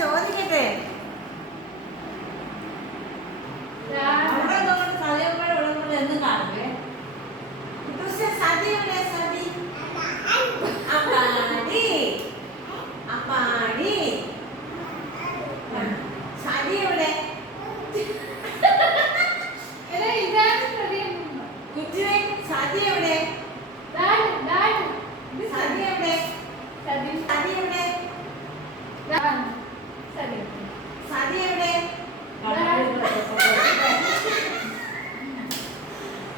ചോദിക്കട്ടെ എന്നും കാണുമേ സതിയുടെ സതി അപ്പാടി അപ്പാടി സതിയുടെ കുറ്റിയെ സതിയുടെ സതിയുടെ സതിയുടെ സതിയുടെ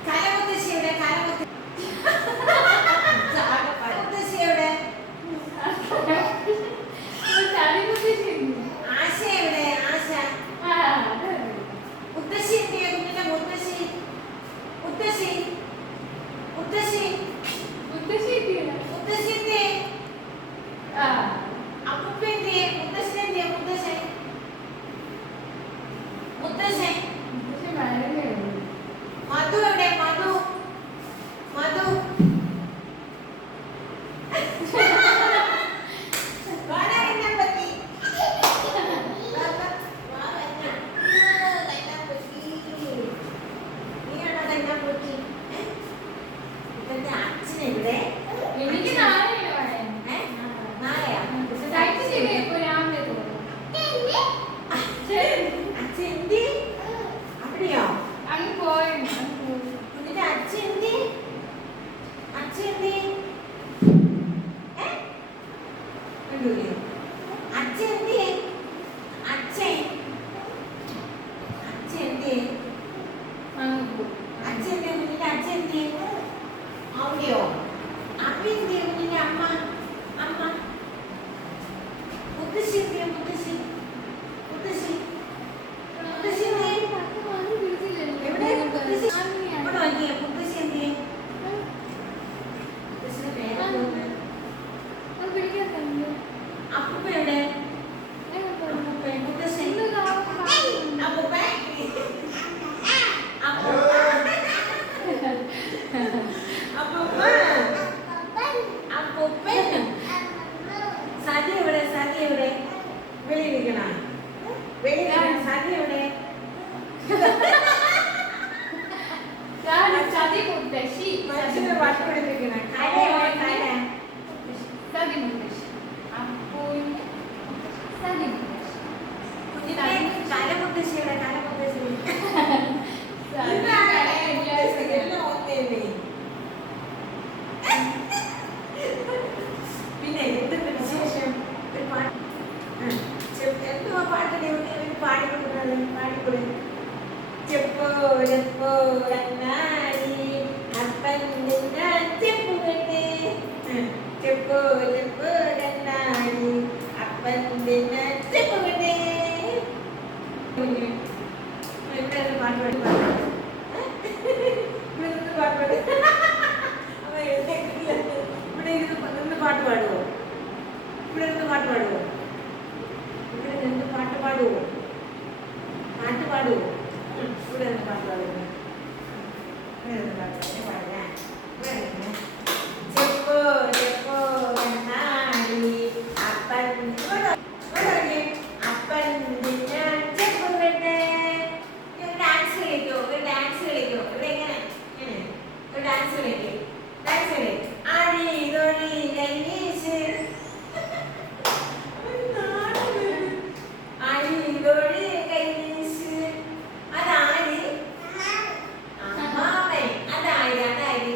കലമുത്തശ്ശിയുടെ കലമുത്തശ്ശിയുടെ ആശയുടെ ആശ മുത്തശ്ശിന്റെ കുഞ്ഞിന്റെ മുത്തശ്ശി മുത്തശ്ശി മുത്തശ്ശി മുത്തശ്ശിന്റെ അപ്പൂപ്പന്റെ മുത്തശ്ശന്റെ മുത്തശ്ശൻ മുത്തശ്ശൻ മധു എവിടെ മധു മധു അച്ഛനെവിടെ എനിക്ക് അവിടെയോ കുഞ്ഞിന്റെ അച്ഛൻ്റെ അച്ഛൻ്റെ അച്ഛൻ്റെ അച്ഛൻ അച്ഛൻ്റെ അച്ഛൻ്റെ കുഞ്ഞിന്റെ അച്ഛൻ്റെ അവിടെയോ അമ്മൻ്റെ കുഞ്ഞിന്റെ അമ്മ അമ്മ മുത്തശ്ശിന്റെ മുത്തശ്ശി മുത്തശ്ശി മുത്തശ്ശിന്റെ എവിടെ മുത്തശ്ശി ഇവിടെ വന്നിയ മുത്തശ്ശി എന്തിയെ മുത്തശ്ശിന്റെ പേരെന്തോന്ന് അപ്പൂപ്പ എവിടെ അപ്പൂപ്പ മുത്തശ്ശി അപ്പൂപ്പ അപ്പൂപ്പ അപ്പൂപ്പൻ സതി എവിടെ സതി എവിടെ വെളിയിരിക്കണ വെളിയിരിക്കണ സതി എവിടെ മനുഷ്യനെ പാട്ട് പഠിപ്പിക്കണ കല എവിടെ കല കുഞ്ഞിന്റെ കലമുത്തശ്ശിയുടെ കലമുത്തശ്ശി എല്ലാം ഓർമ്മയല്ലേ പിന്നെ എന്തൊക്കെ വിശേഷം ഒരു പാട്ട് എന്തുവാ പാട്ടിനെ ഒരു പാടിക്കൊടുക്കുന്നത് പാടിക്കൊടു ചെപ്പോ ചെപ്പോ കണ്ണാടി അപ്പൻ ചെപ്പു കെട്ടേ ചെപ്പോ ചെപ്പോ കണ്ണാടി അപ്പൻ ചെപ്പു കെട്ടേ പാട്ട് പാടി പാട്ട് പാടി ഇവിടെ ഇരുന്ന് പാട്ട് പാടുവോ ഇവിടെ ഇരുന്ന് പാട്ട് പാടുവോ ഇവിടെ നിന്ന് പാട്ട് പാടുവോ പാട്ട് പാടുവോ ഇവിടെ നിന്ന് പാട്ട് പാടുവോ ഇവിടെ നിന്ന് പാട്ട് പാടാ ചെപ്പോ ചെപ്പോ കണ്ണാടി അപ്പൻ അപ്പൻ ചെപ്പു കെട്ടേ ഡാൻസ് കളിക്കോ ഒരു ഡാൻസ് കളിക്കോ ഇവിടെ എങ്ങനെ ഒരു ഡാൻസ് കളിക്കോ ഡാൻസ് കളിക്കോ ആടി തൊഴി കൈവീശ് ആടി തൊഴി കൈവീശ് അതാരി അമ്മാവൻ അതാരി അതാരി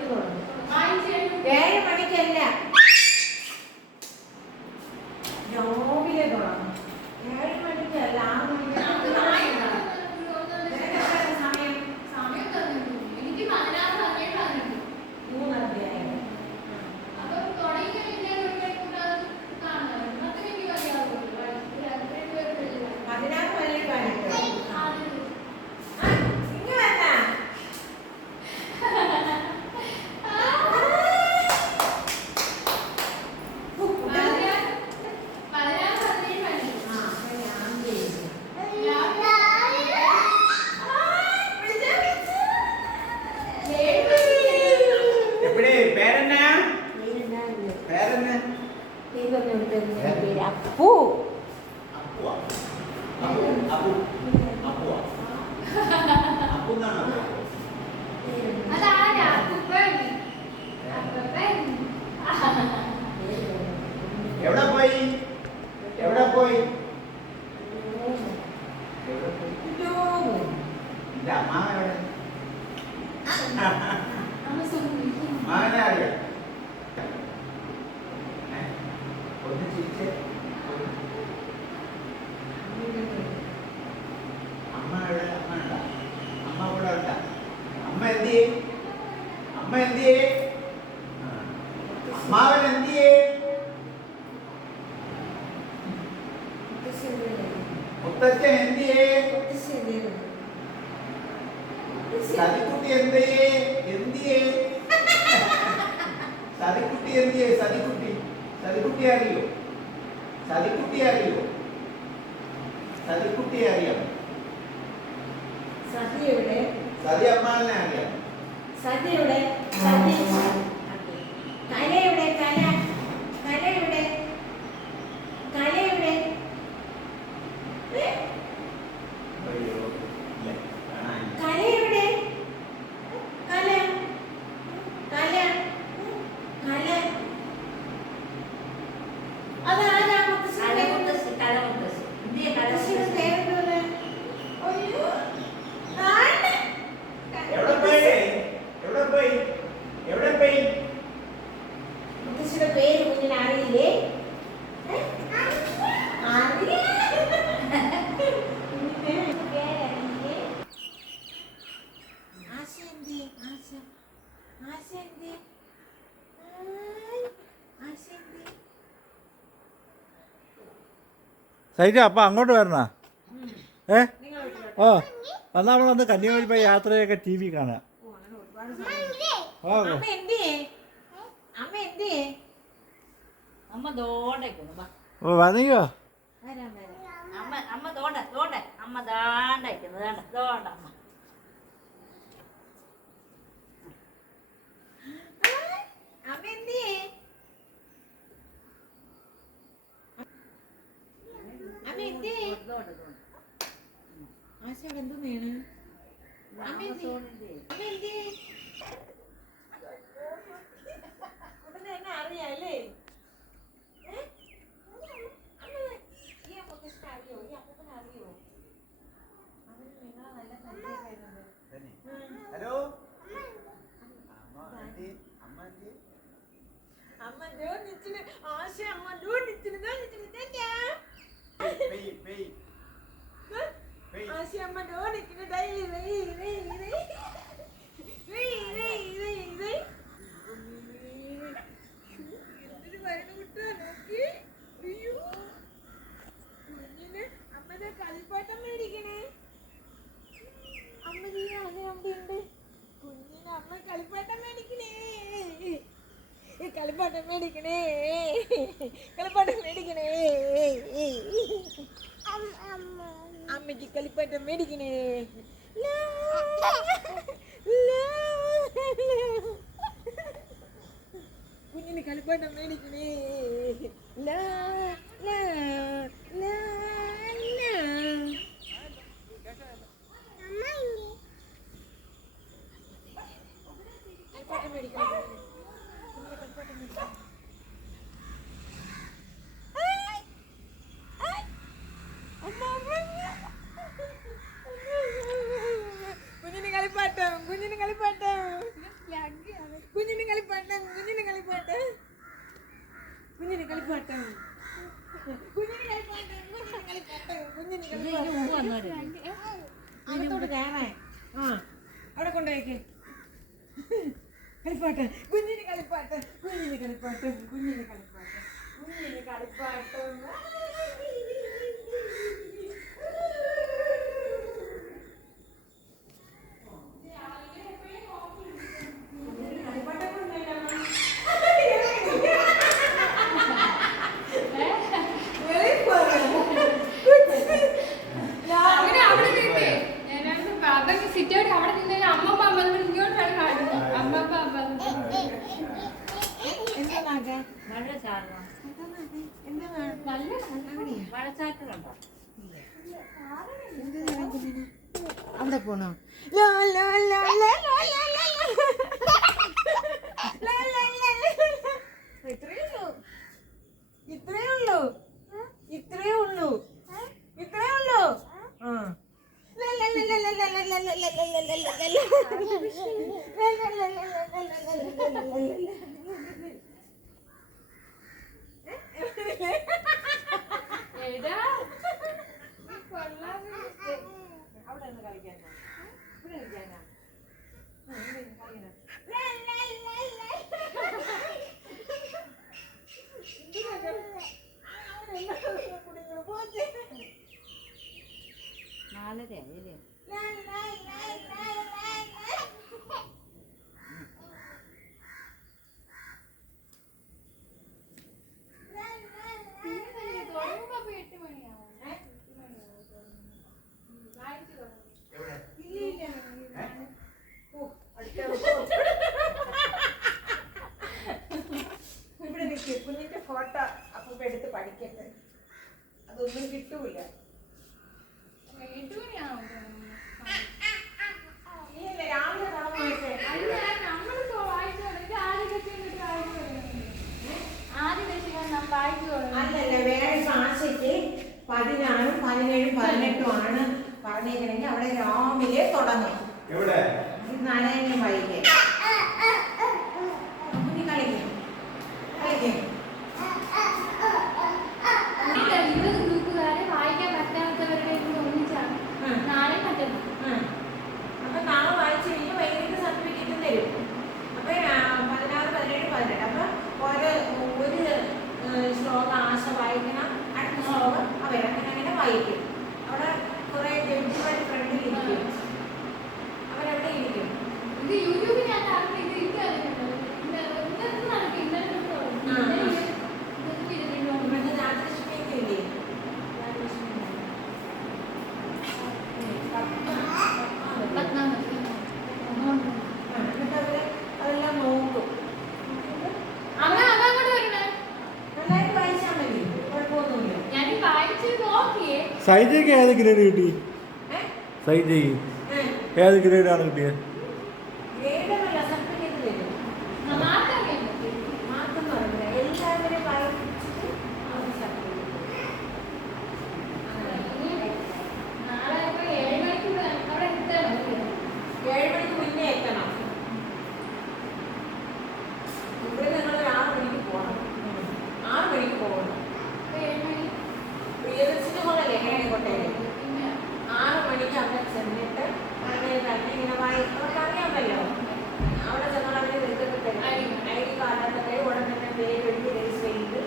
മണിക്ക് തുടങ്ങും. 7 മണിക്കല്ല, രാവിലെ തുടങ്ങും. 7 മണിക്കല്ല, 6 മണിക്ക്. അപ്പു എവിടെ പോയി മകനെ അറിയാം. ഒന്ന് ചിരിച്ചേ. അമ്മ എവിടെ? അമ്മ ഉണ്ട? അമ്മ കൂടെ ഉണ്ട? അമ്മ എന്തിയേ? അമ്മാവൻ എന്തിയേ? മുത്തച്ഛൻ എന്തിയേ? സതിക്കുട്ടി എന്തിയേ? സതിക്കുട്ടി എന്തിയേ? സതിക്കുട്ടി അറിയോ? സതിക്കുട്ടി അറിയാം. സതി അമ്മാനെ അറിയാം. സതിയുടെ കലയുടെ കലയുടെ അയ്യോ ഇല്ല, കാണാനില്ല. കലയുടെ കല അതാരാ? മുത്തശ്ശിയുടെ പേരെന്തോന്ന്? അയ്യോ, എവിടെ പോയി? മുത്തശ്ശിയുടെ പേര് കുഞ്ഞിന് അറിയില്ലേ? സൈജ അപ്പം അങ്ങോട്ട് വരണ ഓ വന്നാൽ നമ്മളൊന്ന് കന്യാകുമാരി പോയി യാത്രയൊക്കെ ടി വി കാണാം. ഓ വന്നെങ്കിയോ അമ്മ ദാണ്ടായിരിക്കുന്നു അമ്മ അറിയാല്ലേ? ഹലോ അമ്മ നിച്ചിന് ആശ അമ്മ നിച്ചിന് ആശ അമ്മ നിച്ചിന് എന്തൊരു മരണം കിട്ടാ നോക്കി. അയ്യോ കുഞ്ഞിന് അമ്മനെ കളിപ്പാട്ടം മേടിക്കണേ. അമ്മ അമ്മയുണ്ട്. കുഞ്ഞിന് അമ്മ കളിപ്പാട്ടം മേടിക്കണേ. അമ്മയ്ക്ക് കളിപ്പാട്ടം മേടിക്കണേ. കുഞ്ഞിന് കളിപ്പാട്ടം മേടിക്കണേ. കളിപ്പാട്ടം മേടിക്കണേ. കുഞ്ഞിന് കളിപ്പാട്ടം കുഞ്ഞിന് കളിപ്പാട്ടം കുഞ്ഞിന് കളിപ്പാട്ടം കുഞ്ഞിന് കളിപ്പാട്ടം കുഞ്ഞിന് കളിപ്പാട്ടം കുഞ്ഞിന് കളിപ്പാട്ടം കുഞ്ഞിന് കളിപ്പാട്ടം അകത്തോട്ട് കയറേ ആ അവിടെ കൊണ്ടുപോയിക്ക് കളിപ്പാട്ടം കുഞ്ഞിന് കളിപ്പാട്ടം കുഞ്ഞിന് കളിപ്പാട്ടം കുഞ്ഞിന് കളിപ്പാട്ടം കുഞ്ഞിന് കളിപ്പാട്ടം സിറ്റോട്ട് അവിടെ നിന്ന് അമ്മ ഇങ്ങോട്ടാണ് കാണുന്നത് അമ്മ മഴ ചാറുക നല്ല മഴച്ചാറ്റലുണ്ടോ അവിടെ പോണോ ഇത്രേ ഉള്ളൂ ഇത്രേ ഉള്ളൂ ഇത്രേ ഉള്ളൂ ആ അവിടെ നിന്ന് കളിക്കാനാ ഇവിടെ കളിക്കാനാ നാലര അല്ലേ ഇവിടെ നിൽക്കും കുഞ്ഞിന്റെ ഫോട്ടോ അപ്പൊ എടുത്ത് പഠിക്കട്ടെ അതൊന്നും കിട്ടൂല നീയല്ലേ രാവിലെ തുടങ്ങാട്ടെ അല്ലല്ല വേറെ ഭാഷയ്ക്ക് 16, 17, 18 ആണ് പറഞ്ഞിരിക്കണമെങ്കിൽ അവിടെ രാവിലെ തുടങ്ങും നാരായണ വൈകി കുഞ്ഞി കളിക്കും കളിക്കും ഗ്രൂപ്പുകാരെ വായിക്കാൻ പറ്റാത്തവരുടെ ഒന്നിച്ചാണ് നാളെ പറ്റുന്നത് അപ്പൊ നാളെ വായിച്ചു കഴിഞ്ഞാൽ വൈകിട്ട് സർട്ടിഫിക്കറ്റ് തരും അപ്പൊ 16, 17, 18 അപ്പൊ ഒരു ശ്ലോകം ആശ വായിക്കണം അടുത്ത ശ്ലോകം അവരങ്ങനെ വായിക്കും അവിടെ കുറെ ജഡ്ജിമാർ ഫ്രണ്ടിൽ ഇരിക്കും അവരവിടെ ഇരിക്കും ഇത് യൂട്യൂബിനകത്ത് ഇത് ഇന്നത്തെ നടക്കും മറ്റേ രാജലക്ഷ്മിയൊക്കെ ഇല്ലേ എന്നിട്ട് അവര് അതെല്ലാം നോക്കും നന്നായിട്ട് വായിച്ചാൽ മതി കുഴപ്പമൊന്നുമില്ല ഞാൻ വായിച്ച് നോക്കിയേ സൈജയ്ക്ക് ഏത് ഗ്രേഡ് കിട്ടി സൈജയ്ക്ക് ഏത് ഗ്രേഡാണ് കിട്ടിയത് ഗ്രേഡല്ല സർട്ടിഫിക്കറ്റ് തരും മാർക്കെന്ന് പറയുന്നത് എല്ലാവരും വായിച്ചിട്ട് അവർക്ക് സർട്ടിഫിക്കറ്റ് നാളെ 7 മണിക്ക് അവിടെ എത്തണം 7 മണിക്ക് മുന്നേ എത്തണം ഇവിടെ നിങ്ങൾ 6 മണിക്ക് പോകണം 6 മണിക്ക് പോകണം 7 മണി പ്രിയദർശിനി ഹോളല്ലേ കോട്ടയിൽ 6 മണിക്ക് അവിടെ ചെന്നിട്ട് അവിടെ തന്നെ ഇങ്ങനെ അവർക്ക് അറിയാമല്ലോ അവിടെ ചെന്നാൽ അവർ വെച്ചിട്ട് ഐ ഡി കാർഡൊക്കെ ഉടൻ തന്നെ പേര് എഴുതി രജിസ്റ്റർ ചെയ്ത്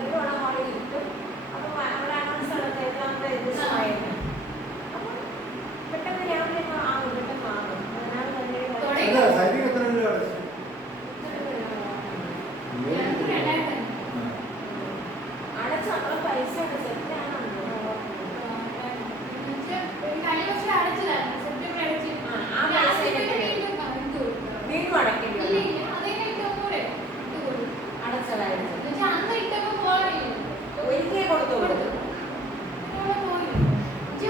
ഇവിടെ ഹോളിൽ കിട്ടും അപ്പം അവിടെ അനൗൺസ് നടത്തിയിട്ട് നമ്മുടെ രജിസ്റ്ററായിരുന്നു അപ്പം പെട്ടെന്ന് രാവിലെ ആകും പെട്ടെന്ന് ആകും അതിനാൽ തന്നെ സൈജയ്ക്ക് എത്ര രൂപ അടച്ചു അടച്ച നമ്മൾ പൈസ സെറ്റാണോ വീണ്ടും അടയ്ക്കില്ല അടച്ചതായിരുന്നു ഒരിക്കൽ കൊടുത്തു കൊടുത്തു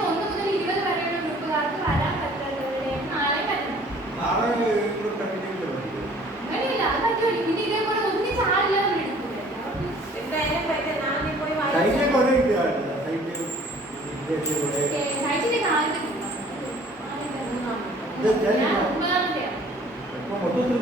1 മുതൽ 20 വരെയുള്ള ഗ്രൂപ്പുകാർക്ക് വരാൻ പറ്റാത്തവരുടെ നാളെ പറ്റണം നാളെ ഇവിടെ കണ്ടിന്യൂ അങ്ങനെയില്ല അത് പറ്റുമല്ലോ പിന്നെ ഇതേപോലെ ഒന്നിച്ച് ആളില്ലാതെ എടുക്കൂല എന്തായാലും പറ്റും നാളെ നീ പോയി സൈജയ്ക്ക് ഒരേ കിട്ടിയാണ് സൈറ്റിന്റെ കാലത്ത് മൊത്തത്തിൽ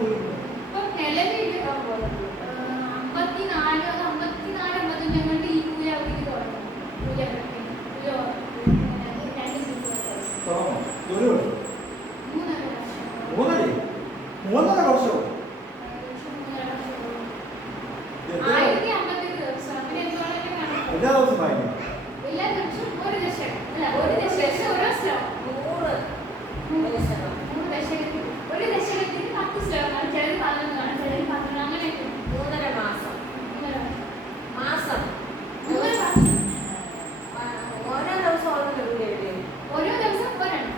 എല്ലാ ദിവസവും വായിക്കും. എല്ലാ ദിവസവും ഒരു ദശകം. അല്ല, ഒരു ദശകത്തിന് ഓരോ ശ്ലോകം. 100 ദശകം. 3 ദശകത്തിൽ ഒരു ദശകത്തിന് 10 ശ്ലോകമാണ്. ചിലത് 11 കാണും, ചിലത് 12, അങ്ങനെയൊക്കെ. 3.5 മാസം. 3 മാസം. 3 മാസം. ഓരോ ദിവസം ഓരോ എഴുതി. ഓരോ ദിവസം ഒരെണ്ണം.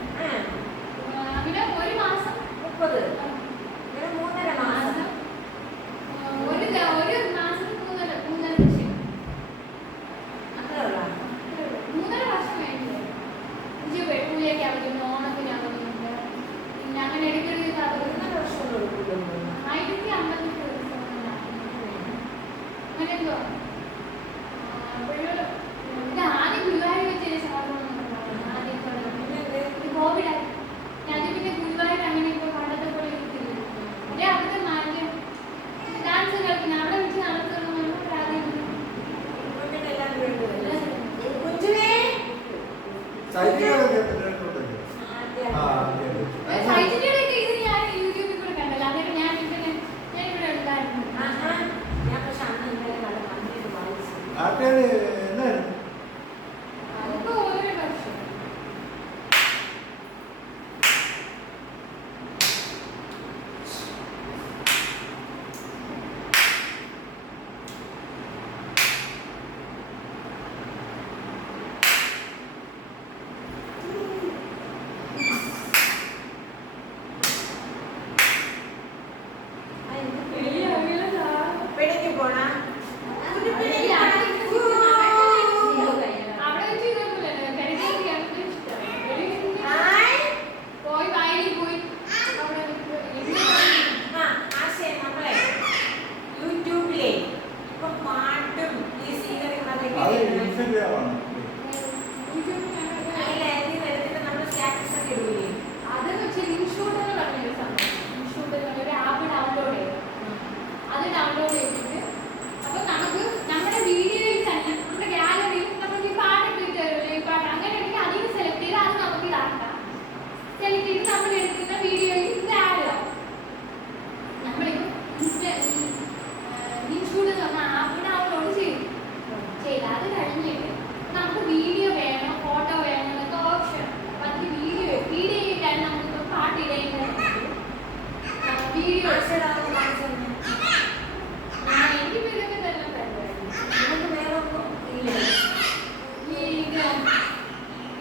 പിന്നെ ഒരു മാസം 30. അങ്ങനെ 3.5 മാസം. ഒരു മാസത്തിൽ 3.5 ദശകം. അത്രേ ഉള്ളൂ. 3.5 വർഷം കഴിഞ്ഞു. പൂജയ്ക്ക് അവധിയുണ്ട്, ഓണത്തിന് അവധിയുണ്ട്. പിന്നെ അങ്ങനെ ഇടയ്ക്കൊരു അവധി 1 വർഷം കൊടുക്കുന്നു. 1050 ദിവസം അങ്ങനെ എന്തോ. അപ്പോഴും ഇത് ആദ്യം ഗുരുവായൂർ വെച്ച് സാധനം ആദ്യം തുടങ്ങി. കോവിഡായി. അത് പിന്നെ ഗുരുവായൂർ അങ്ങനെ ഇപ്പോൾ പണ്ടത്തെ പോലെ ഇരിക്കില്ല. ഒരേ അവിടുത്തെ മാറ്റം ഡാൻസ് കളിക്കുന്ന അവിടെ വെച്ച് നടത്തുന്ന ആദ്യം കുഞ്ചുവേ സൈറ്റിലൊക്കെ കേട്ടിട്ടുണ്ടല്ലോ. ആ, കേട്ടിട്ടുണ്ട്. സൈറ്റിലൂടെയൊക്കെ ഇത് ഞാൻ യൂട്യൂബിൽ കൂടെ കണ്ടല്ലോ. അതൊക്കെ ഞാൻ ഇവിടെ ഉണ്ടായിരുന്നു. ഞാൻ പക്ഷെ അന്ന് ഇന്നലെ കണ്ടിട്ട് വായിച്ചു. നാട്ടുകാര് എന്നായിരുന്നു? അതിപ്പോ ഓരോ വർഷം പെടയ്ക്ക് പോണാ അവിടെ വെച്ച് ഇതൊന്നുമില്ലല്ലോ. കരിക്ക് ഇഷ്ടമാണ്. പോയി വയലിൽ പോയി അവിടെ ആശയം നമ്മളെ യൂട്യൂബിലെ ഇപ്പൊ പാട്ടും ഈ സീനറികളൊക്കെ അത് ഇൻസ്റ്റഗ്രാമാണ്. നമ്മൾ സ്റ്റാറ്റസ് ഒക്കെ ഇടൂലേ. അതെന്ന് വെച്ചാൽ ഇൻഷൂട്ടുകൾ പറഞ്ഞൊരു സംഭവം. ഇൻഷൂട്ടുകൾ ഒരു ആപ്പ് ഡൗൺലോഡ് ചെയ്യും. അത് ഡൗൺലോഡ് ചെയ്തിട്ട് അപ്പൊ നമുക്ക് നമ്മുടെ വീഡിയോയിൽ തന്നെ നമ്മുടെ ഗാലറിയിൽ നമുക്ക് ഈ പാട്ടൊക്കെ ഇട്ട് തരുമല്ലോ. ഈ പാട്ട് അങ്ങനെ ഉണ്ടെങ്കിൽ അതിന് സെലക്ട് ചെയ്ത് അത് നമുക്ക് ഇതാക്കാം. സെലക്ട് ചെയ്ത് നമ്മൾ എടുക്കുന്ന വീഡിയോയിൽ ഇത് ആഡ് ആവും. നമ്മളിപ്പോൾ ഇൻഷൂട്ട് എന്ന് പറഞ്ഞ ആപ്പ് ഡൗൺലോഡ് ചെയ്യും. അത് കഴിഞ്ഞിട്ട് നമുക്ക് വീഡിയോ വേണോ ഫോട്ടോ വേണോ എന്നൊക്കെ ഓപ്ഷൻ. അപ്പൊ അതിന് വീഡിയോ ഇട്ടാണ് നമുക്ക് പാട്ട് ഇടേണ്ടത്. വീഡിയോ എനിക്ക് ഇതൊക്കെ തന്നെ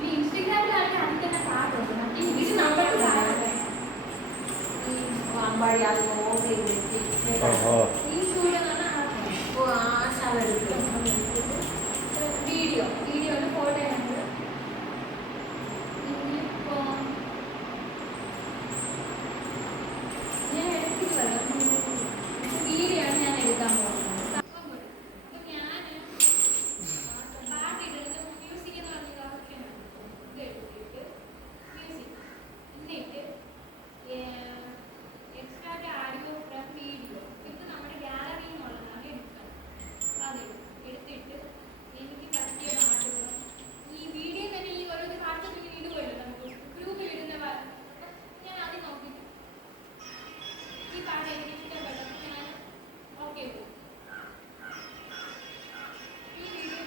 ഈ ഇൻസ്റ്റഗ്രാമിലാണ് അതിൽ തന്നെ പാട്ടുണ്ട്. ഇത് നമ്മുടെ പാട്ടുണ്ട്. അമ്പാടി അത് നോക്കി ഓഹോ. ഈ ഷൂട്ട് എന്ന് പറഞ്ഞാൽ ആശ എടുക്കും. വീഡിയോയിൽ ഫോട്ടോ ഉണ്ട്. ഇനിയിപ്പോ ഞാൻ എടുത്തില്ല. വീഡിയോ ആണ് ഞാൻ എടുക്കാൻ പോകുന്നത്. ഞാൻ പാട്ടിടുന്നത് മ്യൂസിക് എന്ന് പറഞ്ഞ ഓപ്ഷൻ ഇത് എടുത്തിട്ട് മ്യൂസിക് എന്നിട്ട് എക്സ്ട്രാ ആഡിയോ ഫ്രം വീഡിയോ ഇത് നമ്മുടെ ഗാലറിയിൽ നിന്നുള്ളതാണ് എടുക്കുന്നത്. അത് എടുത്തിട്ട് എനിക്ക് പറ്റിയ പാട്ടുകൾ ഈ വീഡിയോ തന്നെ ഈ ഓരോ പാട്ടൊക്കെ ഇങ്ങനെ ഇടുമല്ലോ. നമുക്ക് ഗ്രൂപ്പിൽ ഇടുന്ന ഞാൻ ആദ്യം നോക്കിയിട്ട് ഈ പാട്ട് എനിക്ക് ഇഷ്ടപ്പെട്ടു. ഞാൻ ഓക്കെ ഈ വീഡിയോ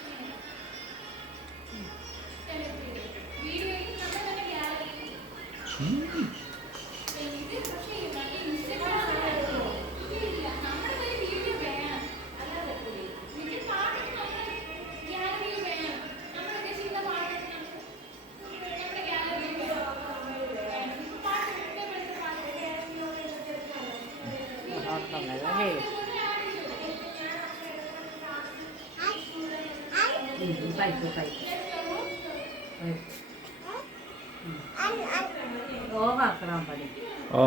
വീഡിയോയിൽ നമ്മൾ തന്നെ ഗാലറിയിൽ ഇത് പക്ഷേ മറ്റേ ഇൻസ്റ്റഗ്രാമിലായിരുന്നു. ഇല്ല നമ്മുടെ ഒരു വീഡിയോ വേണം. അല്ലാതെ ഇതിൽ പാട്ട് നമ്മുടെ ഗാലറിയിൽ വേണം. നമ്മൾ ഉദ്ദേശിക്കുന്ന പാട്ട് നമ്മുടെ ഗാലറിയിൽ വേണം. പാട്ട് ഇഷ്ടപ്പെടുന്ന പാട്ട് ഓവാക്കണം പഠിക്കും. ഓ